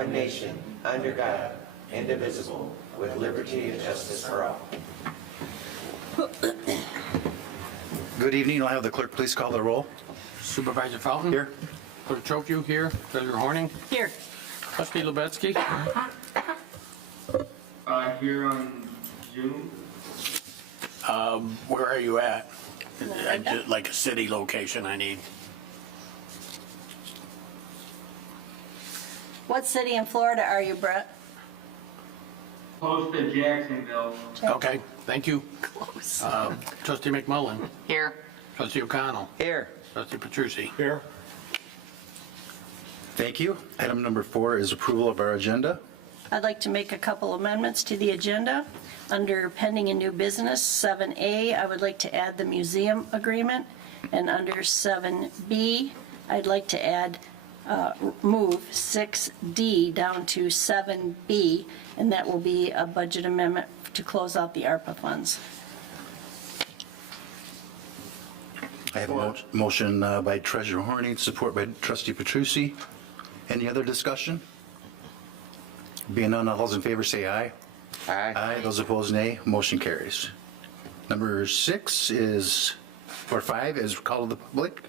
one nation, under God, indivisible, with liberty and justice for all. Good evening. I'll have the clerk please call the roll. Supervisor Fountain? Here. Clerk Trocchio here. Treasurer Horning? Here. Trustee Lubetsky? Here on Zoom. Where are you at? Like a city location I need. What city in Florida are you, Brett? Close to Jacksonville. Okay, thank you. Close. Trustee McMullen? Here. Trustee O'Connell? Here. Trustee Petrucci? Here. Thank you. Item number 4 is approval of our agenda. I'd like to make a couple amendments to the agenda. Under pending and new business, 7A, I would like to add the museum agreement. And under 7B, I'd like to add, move 6D down to 7B, and that will be a budget amendment to close out the ARPA funds. I have a motion by Treasurer Horning, support by Trustee Petrucci. Any other discussion? Being none, all those in favor say aye. Aye. Aye. Those opposed, nay. Motion carries. Number 5 is call of the public.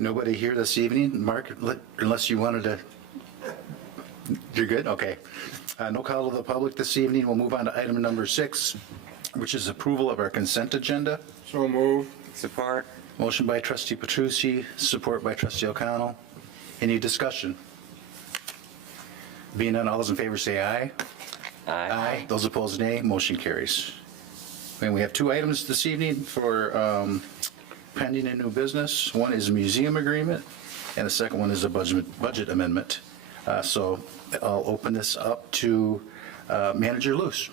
Nobody here this evening. Mark, unless you wanted to. You're good? Okay. No call of the public this evening. We'll move on to item number 6, which is approval of our consent agenda. So move. Support. Motion by Trustee Petrucci, support by Trustee O'Connell. Any discussion? Being none, all those in favor say aye. Aye. Those opposed, nay. Motion carries. And we have 2 items this evening for pending and new business. One is a museum agreement, and the second one is a budget amendment. So I'll open this up to Manager Luce.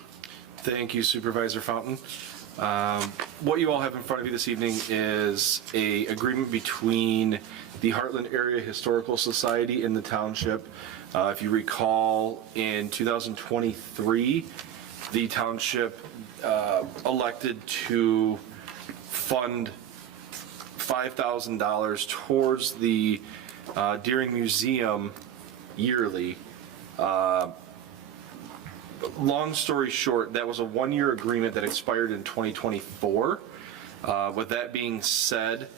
Thank you, Supervisor Fountain. What you all have in front of you this evening is an agreement between the Heartland Area Historical Society and the township. If you recall, in 2023, the township elected to fund $5,000 towards the Deering Museum yearly. Long story short, that was a 1-year agreement that expired in 2024. With that being said,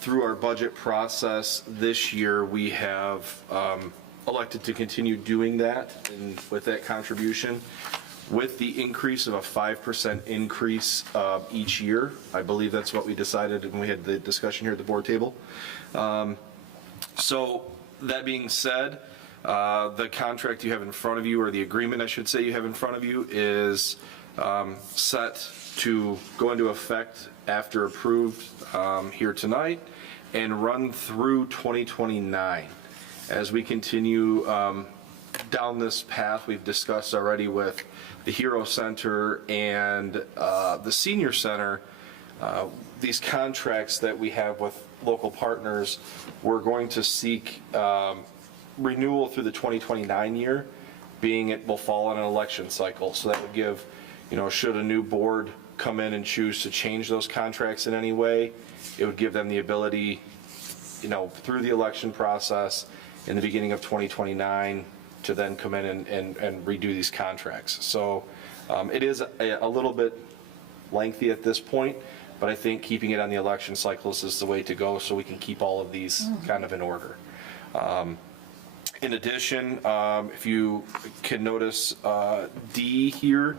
through our budget process this year, we have elected to continue doing that, and with that contribution, with the increase of a 5% increase each year. I believe that's what we decided when we had the discussion here at the board table. So that being said, the contract you have in front of you, or the agreement I should say you have in front of you, is set to go into effect after approved here tonight and run through 2029. As we continue down this path we've discussed already with the Hero Center and the Senior Center, these contracts that we have with local partners, we're going to seek renewal through the 2029 year, being it will fall on an election cycle. So that would give, should a new board come in and choose to change those contracts in any way, it would give them the ability, through the election process in the beginning of 2029 to then come in and redo these contracts. So it is a little bit lengthy at this point, but I think keeping it on the election cycles is the way to go, so we can keep all of these kind of in order. In addition, if you can notice D here,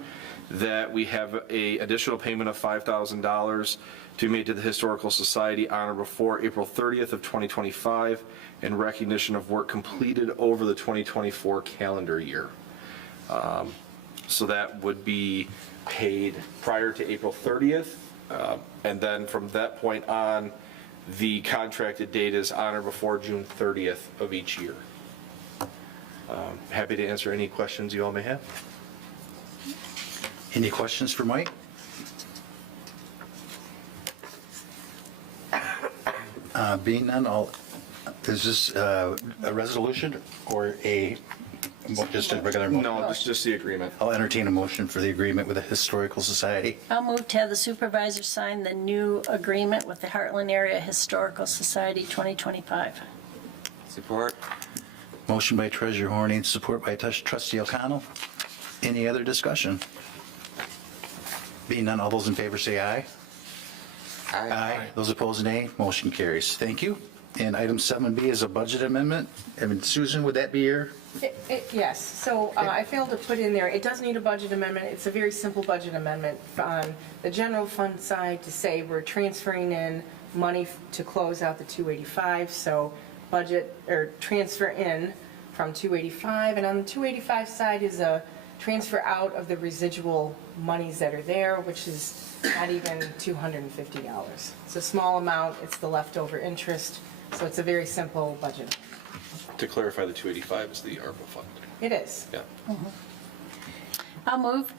that we have a additional payment of $5,000 to be made to the Historical Society on or before April 30th of 2025 in recognition of work completed over the 2024 calendar year. So that would be paid prior to April 30th, and then from that point on, the contracted date is on or before June 30th of each year. Happy to answer any questions you all may have. Any questions for Mike? Being none, is this a resolution or just a regular motion? No, it's just the agreement. I'll entertain a motion for the agreement with the Historical Society. I'll move to have the supervisor sign the new agreement with the Heartland Area Historical Society 2025. Support. Motion by Treasurer Horning, support by Trustee O'Connell. Any other discussion? Being none, all those in favor say aye. Aye. Those opposed, nay. Motion carries. Thank you. And item 7B is a budget amendment. I mean, Susan, would that be your? Yes, so I failed to put in there, it does need a budget amendment. It's a very simple budget amendment on the general fund side to say we're transferring in money to close out the 285, so budget, or transfer in from 285. And on the 285 side is a transfer out of the residual monies that are there, which is not even $250. It's a small amount, it's the leftover interest, so it's a very simple budget. To clarify, the 285 is the ARPA fund. It is. Yeah. I'll move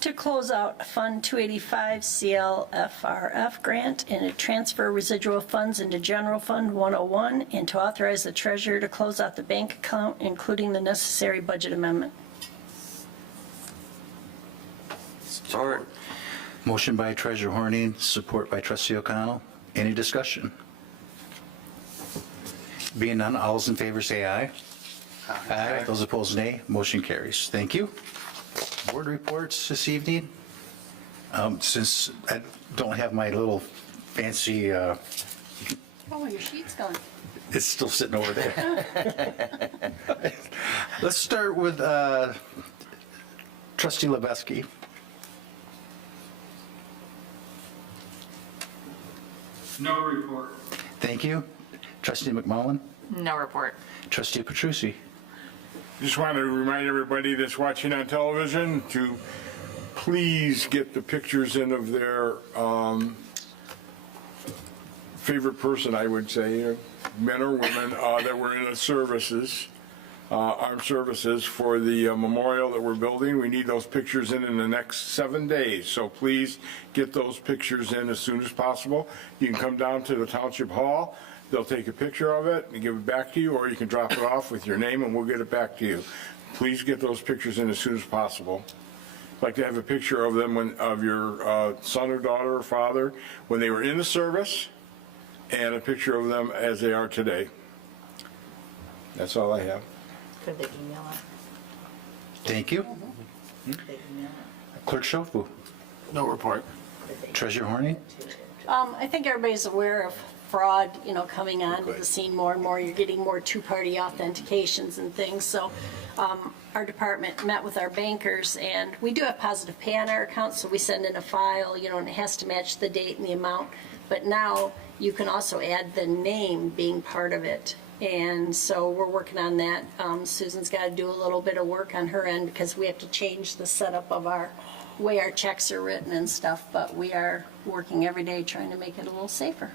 to close out Fund 285 CLFRF grant and to transfer residual funds into General Fund 101 and to authorize the treasurer to close out the bank account, including the necessary budget amendment. Support. Motion by Treasurer Horning, support by Trustee O'Connell. Any discussion? Being none, all those in favor say aye. Aye. Those opposed, nay. Motion carries. Thank you. Board reports this evening. Since I don't have my little fancy, Oh, your sheet's gone. it's still sitting over there. Let's start with Trustee Lebeski. No report. Thank you. Trustee McMullen. No report. Trustee Petrucci. Just want to remind everybody that's watching on television to please get the pictures in of their favorite person, I would say, men or women that were in the services, armed services for the memorial that we're building. We need those pictures in the next 7 days. So please get those pictures in as soon as possible. You can come down to the Township Hall. They'll take a picture of it and give it back to you, or you can drop it off with your name and we'll get it back to you. Please get those pictures in as soon as possible. I'd like to have a picture of them of your son or daughter or father when they were in the service, and a picture of them as they are today. That's all I have. Could they email it? Thank you. Could they email it? Clerk Schofield. No report. Treasurer Horning. I think everybody's aware of fraud, coming onto the scene more and more. You're getting more two-party authentications and things. So our department met with our bankers, and we do have positive pay on our account, so we send in a file, and it has to match the date and the amount. But now you can also add the name being part of it. And so we're working on that. Susan's got to do a little bit of work on her end because we have to change the setup of our way our checks are written and stuff, but we are working every day trying to make it a little safer.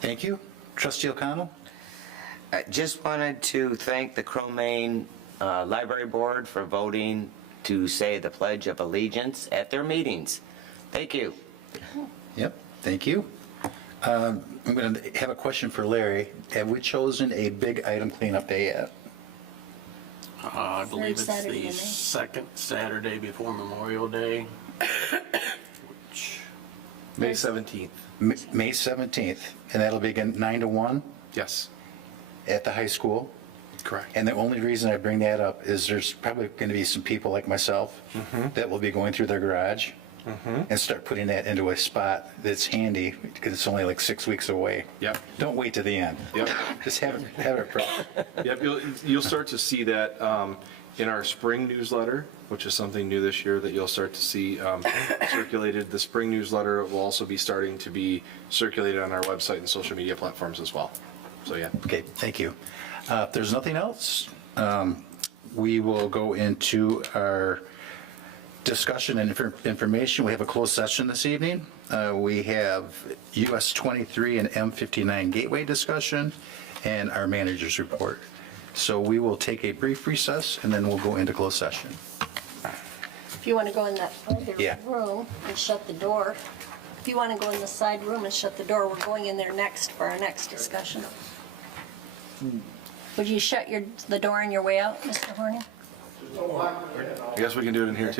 Thank you. Trustee O'Connell. I just wanted to thank the Crow-Main Library Board for voting to say the Pledge of Allegiance at their meetings. Thank you. Yep, thank you. I'm going to have a question for Larry. Have we chosen a big item cleanup day yet? I believe it's Saturday in the May. second Saturday before Memorial Day. Which, May 17th. May 17th, and that'll begin 9 to 1 Yes, at the high school. correct. And the only reason I bring that up is there's probably going to be some people like myself that will be going through their garage and start putting that into a spot that's handy because it's only like 6 weeks away. Yep. Don't wait to the end. Yep. Just have it prepped. Yep, you'll start to see that in our spring newsletter, which is something new this year that you'll start to see circulated. The spring newsletter will also be starting to be circulated on our website and social media platforms as well. So, yeah. Okay, thank you. If there's nothing else, we will go into our discussion and information. We have a closed session this evening. We have US 23 and M59 Gateway discussion and our manager's report. So we will take a brief recess and then we'll go into closed session. If you want to go in that other Yeah. room and shut the door, if you want to go in the side room and shut the door, we're going in there next for our next discussion. Would you shut the door on your way out, Mr. Horning? I guess we can do it in here, too.